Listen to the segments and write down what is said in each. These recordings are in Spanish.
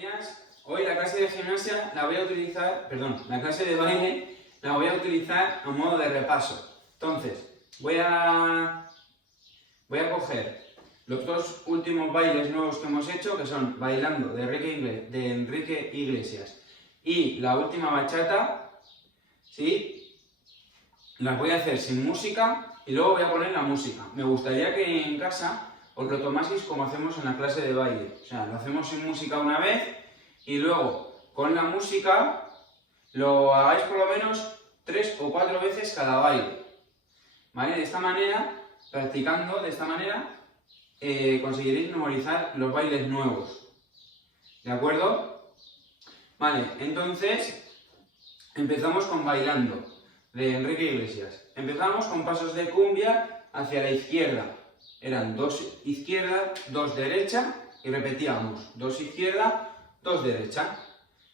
días. Hoy la clase de gimnasia la voy a utilizar, la clase de baile la voy a utilizar a modo de repaso. Entonces, voy a coger los dos últimos bailes nuevos que hemos hecho, que son Bailando de Enrique Iglesias y la última bachata, ¿sí? Las voy a hacer sin música y luego voy a poner la música. Me gustaría que en casa os lo tomaseis como hacemos en la clase de baile. O sea, lo hacemos sin música una vez y luego con la música lo hagáis por lo menos 3 o 4 veces cada baile. ¿Vale? De esta manera, practicando de esta manera, conseguiréis memorizar los bailes nuevos. ¿De acuerdo? Vale, entonces empezamos con Bailando de Enrique Iglesias. Empezamos con pasos de cumbia hacia la izquierda. Eran 2 izquierda, 2 derecha y repetíamos 2 izquierda, 2 derecha.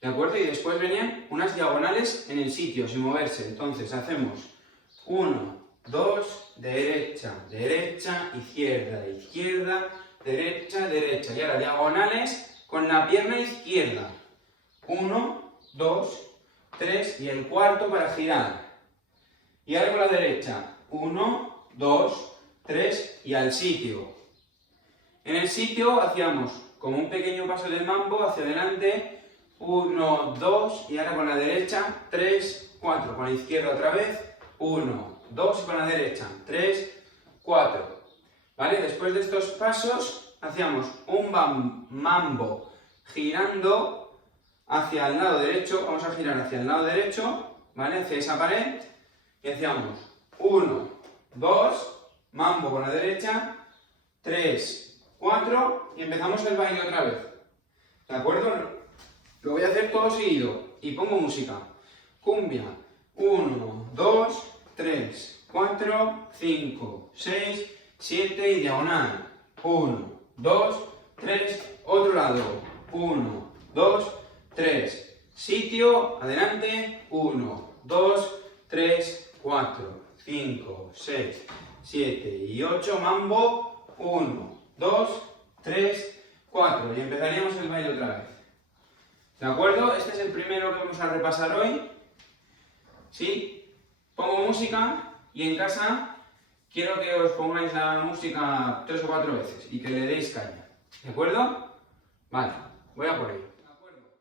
¿De acuerdo? Y después venían unas diagonales en el sitio, sin moverse. Entonces hacemos 1, 2, derecha, derecha, izquierda, izquierda, derecha, derecha. Y ahora diagonales con la pierna izquierda. 1, 2, 3 y el cuarto para girar. Y ahora con la derecha. 1, 2, 3 y al sitio. En el sitio hacíamos como un pequeño paso del mambo hacia adelante. 1, 2 y ahora con la derecha. 3, 4. Con la izquierda otra vez. 1, 2 y con la derecha. 3, 4. ¿Vale? Después de estos pasos hacíamos un mambo girando hacia el lado derecho. Vamos a girar hacia el lado derecho, ¿vale? Hacia esa pared. Y hacíamos 1, 2, mambo con la derecha, 3, 4 y empezamos el baile otra vez. ¿De acuerdo? Lo voy a hacer todo seguido y pongo música. Cumbia. 1, 2, 3, 4, 5, 6, 7 y diagonal. 1, 2, 3, otro lado. 1, 2, 3. Sitio, adelante. 1, 2, 3, 4, 5, 6, 7 y 8. Mambo. 1, 2, 3, 4. Y empezaríamos el baile otra vez. ¿De acuerdo? Este es el primero que vamos a repasar hoy. ¿Sí? Pongo música y en casa quiero que os pongáis la música 3 o 4 veces y que le deis caña. ¿De acuerdo? Vale, voy a por ello. De acuerdo.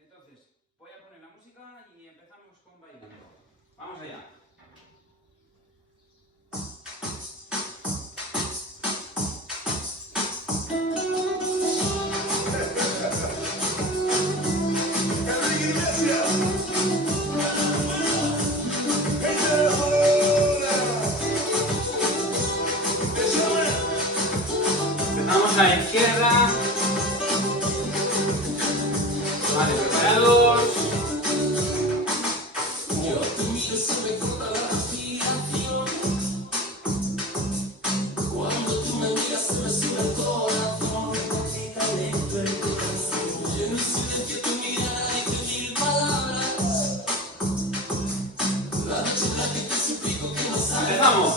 Entonces, voy a poner la música y empezamos con bailando. Vamos allá. Empezamos a la izquierda. Vale, preparados. Cuando tú me miras se me sube el corazón. Cosita lento el corazón. Lleno el silencio tu mirada y te mil palabras. La noche en la que te suplico que no sabes. Empezamos.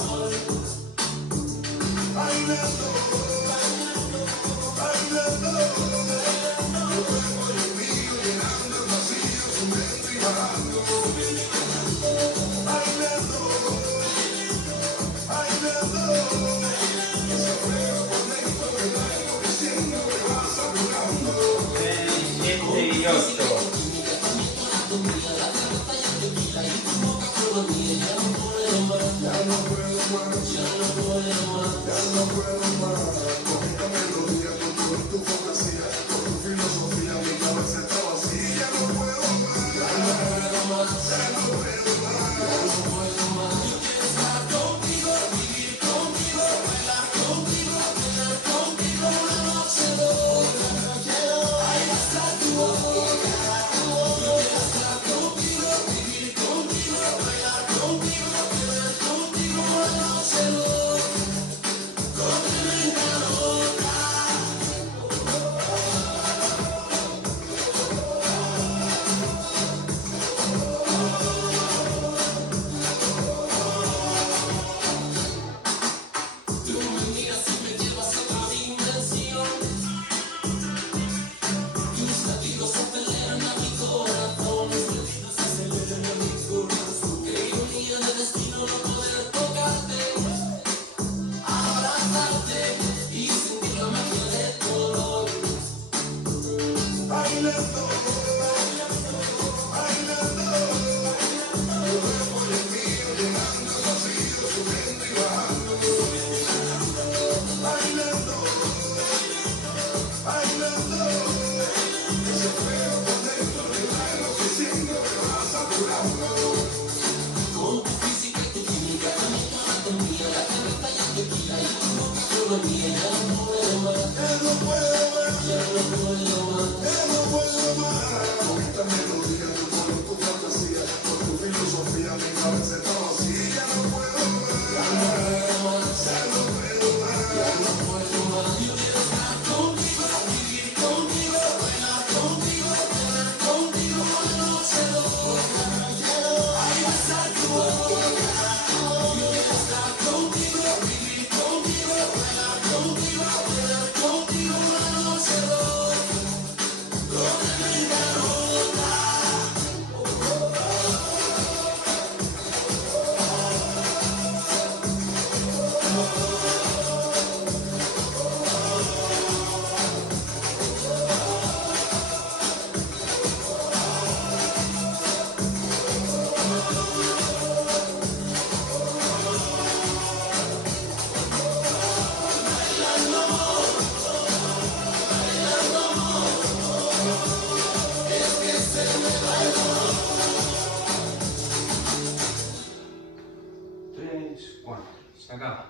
acaba.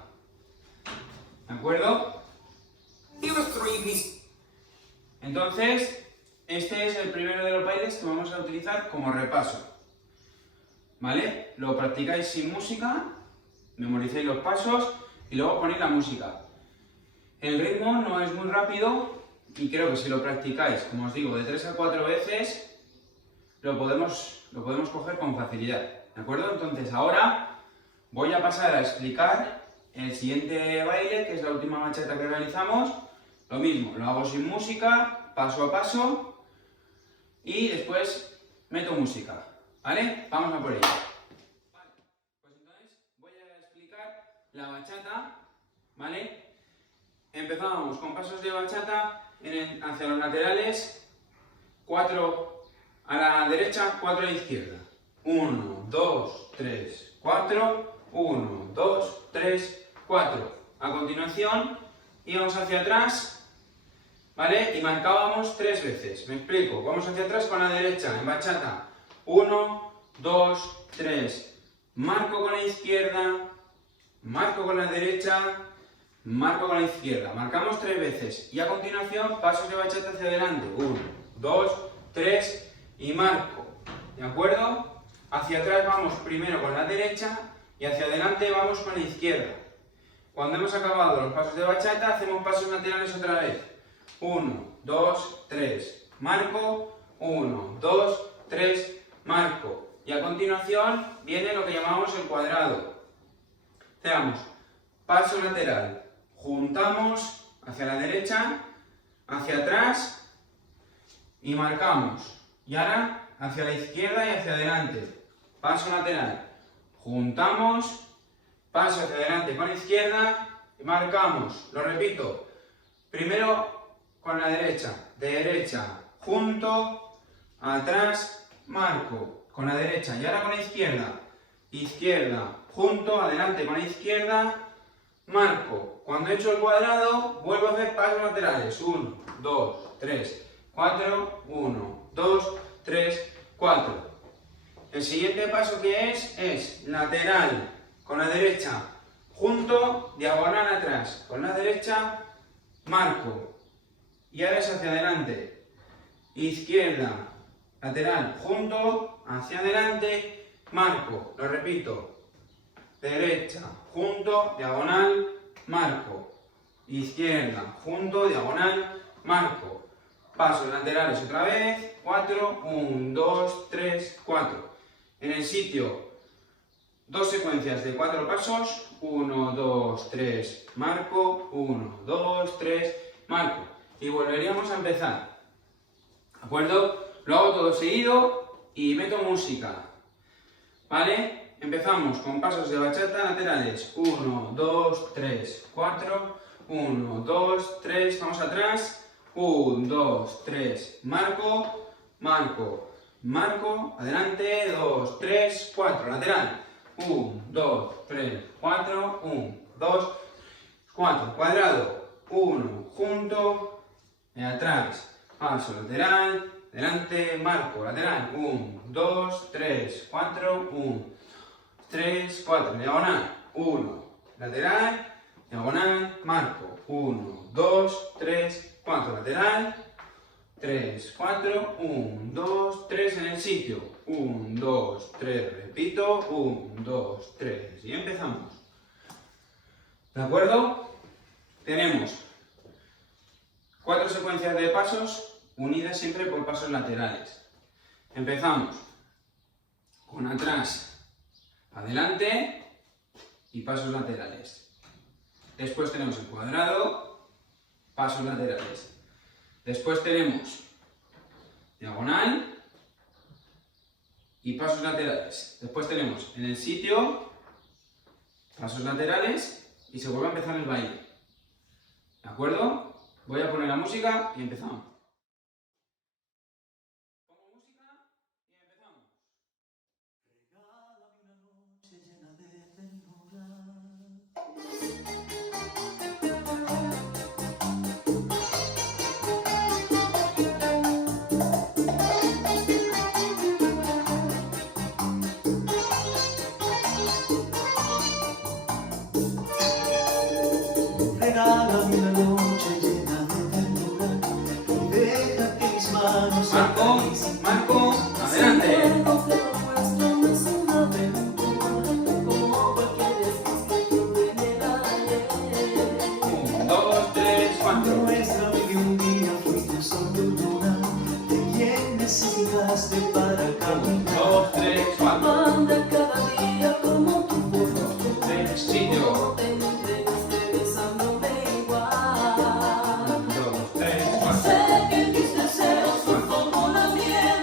¿De acuerdo? Entonces, este es el primero de los bailes que vamos a utilizar como repaso. ¿Vale? Lo practicáis sin música, memorizáis los pasos y luego ponéis la música. El ritmo no es muy rápido y creo que si lo practicáis, como os digo, de 3 a 4 veces, lo podemos coger con facilidad. ¿De acuerdo? Entonces ahora voy a pasar a explicar el siguiente baile, que es la última bachata que realizamos. Lo mismo, lo hago sin música, paso a paso, y después meto música. ¿Vale? Vamos a por ello. Vale, pues entonces voy a explicar la bachata, ¿vale? Empezamos con pasos de bachata hacia los laterales, 4 a la derecha, 4 a la izquierda. 1, 2, 3, 4, 1, 2, 3, 4. A continuación íbamos hacia atrás, ¿vale? Y marcábamos 3 veces. Me explico. Vamos hacia atrás con la derecha en bachata. 1, 2, 3. Marco con la izquierda, marco con la derecha, marco con la izquierda. Marcamos 3 veces. Y a continuación pasos de bachata hacia adelante. 1, 2, 3 y marco. ¿De acuerdo? Hacia atrás vamos primero con la derecha y hacia adelante vamos con la izquierda. Cuando hemos acabado los pasos de bachata, hacemos pasos laterales otra vez. 1, 2, 3. Marco. 1, 2, 3. Marco. Y a continuación viene lo que llamamos el cuadrado. Hacemos paso lateral. Juntamos hacia la derecha, hacia atrás y marcamos. Y ahora hacia la izquierda y hacia adelante. Paso lateral. Juntamos, paso hacia adelante con la izquierda y marcamos. Lo repito. Primero con la derecha. Derecha, junto, atrás, marco. Con la derecha. Y ahora con la izquierda. Izquierda, junto, adelante con la izquierda, marco. Cuando he hecho el cuadrado, vuelvo a hacer pasos laterales. 1, 2, 3, 4, 1, 2, 3, 4. El siguiente paso que es lateral, con la derecha, junto, diagonal atrás. Con la derecha, marco. Y ahora es hacia adelante. Izquierda, lateral, junto, hacia adelante, marco. Lo repito. Derecha, junto, diagonal, marco. Izquierda, junto, diagonal, marco. Pasos laterales otra vez. 4, 1, 2, 3, 4. En el sitio, 2 secuencias de 4 pasos. 1, 2, 3, marco. 1, 2, 3, marco. Y volveríamos a empezar. ¿De acuerdo? Lo hago todo seguido y meto música. ¿Vale? Empezamos con pasos de bachata laterales. 1, 2, 3, 4. 1, 2, 3. Vamos atrás. 1, 2, 3. Marco. Marco. Marco. Adelante. 2, 3, 4. Lateral. 1, 2, 3, 4. 1, 2, 4. Cuadrado. 1. Junto. Y atrás. Paso lateral. Delante. Marco. Lateral. 1, 2, 3, 4. 1, 3, 4. Diagonal. 1. Lateral. Diagonal. Marco. 1, 2, 3, 4. Lateral. 3, 4. 1, 2, 3 en el sitio. 1, 2, 3. Repito. 1, 2, 3. Y empezamos. ¿De acuerdo? Tenemos 4 secuencias de pasos unidas siempre por pasos laterales. Empezamos con atrás, adelante y pasos laterales. Después tenemos el cuadrado, pasos laterales. Después tenemos diagonal y pasos laterales. Después tenemos en el sitio, pasos laterales y se vuelve a empezar el baile. ¿De acuerdo? Voy a poner la música y empezamos. Pongo música y empezamos. Regálame una noche llena de ternura. Marco, adelante. Un, dos, tres, cuatro. Muéstrame que un día fui tu sol, tu luna, de quien necesitaste para Un, caminar. dos, tres, cuatro. Manda cada día como tu pueblo. Tres, sitio. Te entregaste besándome igual. Un, dos, tres, cuatro. Sé que mis deseos son como la miel.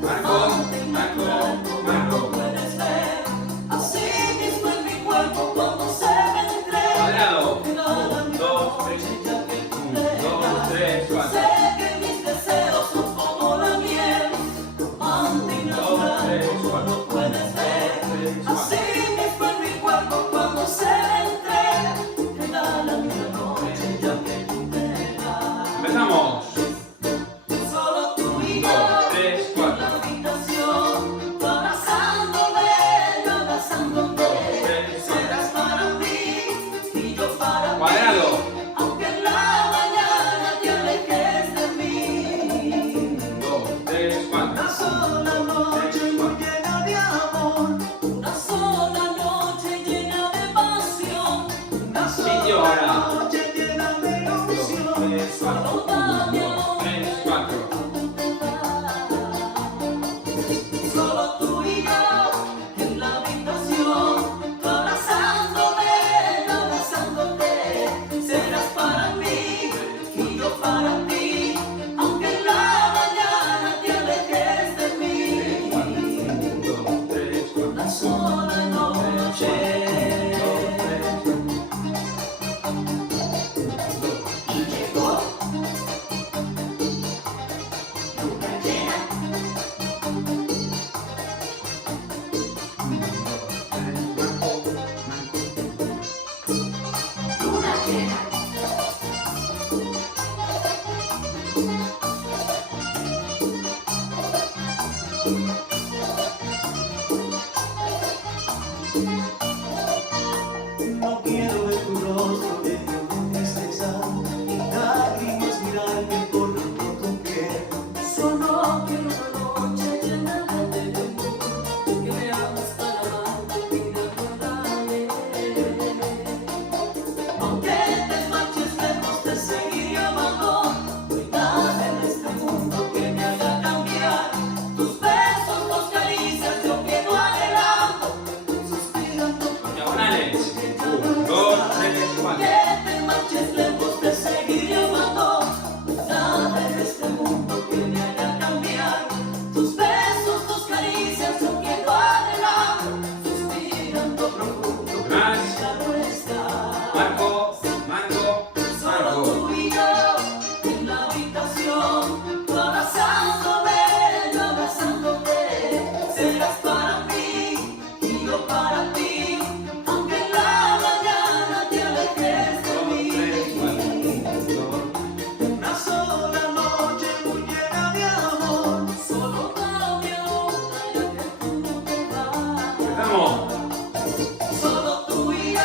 Marco, Marco, Marco. Puedes ver. Así mismo en mi cuerpo cuando se me entrega. Cuadrado. Cada Un, dos, tres. noche que tú Un, me dos, das. tres, cuatro. Sé que mis deseos son como la miel. Amante y natural como lo puedes ver. Así mismo en mi cuerpo cuando se me entrega. Regálame una noche ya que tú me das. Empezamos. Solo tú y Un, yo. dos, tres, En cuatro. la habitación, tú abrazándome, yo abrazándote. Serás para mí y yo para ti. Cuadrado. Aunque en la mañana te alejes de mí. Un, dos, tres, cuatro. Una sola noche muy llena de amor, Una sola noche llena de pasión. una Sitio sola ahora. noche llena de Un, dos, ilusión. tres, cuatro. Solo dame Un, dos, tres, cuatro. Solo tú y yo en la habitación, tú abrazándome, yo abrazándote. Serás para mí y yo para ti, aunque en la mañana te alejes de mí. Un, dos, tres, cuatro. Una sola noche. Y llegó luna llena. Luna llena. No quiero ver tu rostro lleno de tristeza y lágrimas mirarte corren por tu piel. Solo quiero una noche llena de amor, que me hagas para amarte, vida agradable. Aunque te marches lejos, te seguiré amando. No hay nada en este mundo que me haga cambiar. Tus besos, tus caricias, yo quedo anhelando, suspirando por Diagonales. Un, dos, tres, cuatro. que te marches lejos, te seguiré amando. Nada en este mundo que me haga cambiar. Tus besos, tus caricias, yo quedo anhelando, suspirando profundo. Más. Ya no está. Marco, Marco, Solo Marco. tú y yo en la habitación, tú abrazándome, yo abrazándote. Serás para mí y yo para ti, aunque en la mañana te alejes de Dos, mí. tres, cuatro. Una sola noche muy llena de amor. Solo dame otra ya que tú no te vas. Empezamos. Solo tú y yo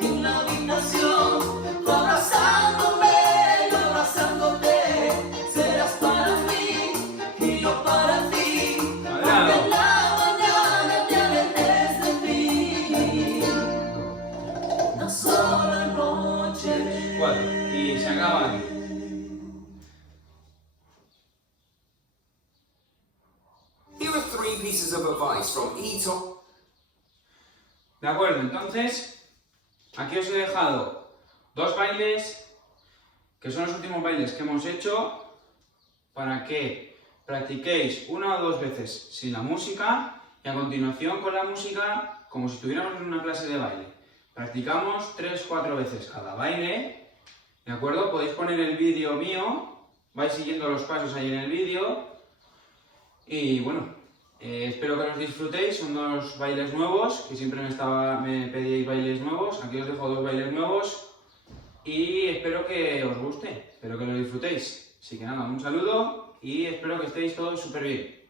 en la habitación, tú abrazándome, yo abrazándote. Serás para mí y yo para ti, aunque en la mañana te alejes de mí. Una sola noche. Cuatro. Y se acaban. Here are 3 pieces of advice from Eton. De acuerdo, entonces, aquí os he dejado 2 bailes, que son los últimos bailes que hemos hecho, para que practiquéis 1 o 2 veces sin la música y a continuación con la música como si estuviéramos en una clase de baile. Practicamos 3-4 veces cada baile, ¿de acuerdo? Podéis poner el vídeo mío, vais siguiendo los pasos ahí en el vídeo y bueno, espero que los disfrutéis. Son 2 bailes nuevos, que siempre me pedíais bailes nuevos. Aquí os dejo 2 bailes nuevos y espero que os guste, espero que lo disfrutéis. Así que nada, un saludo y espero que estéis todos súper bien.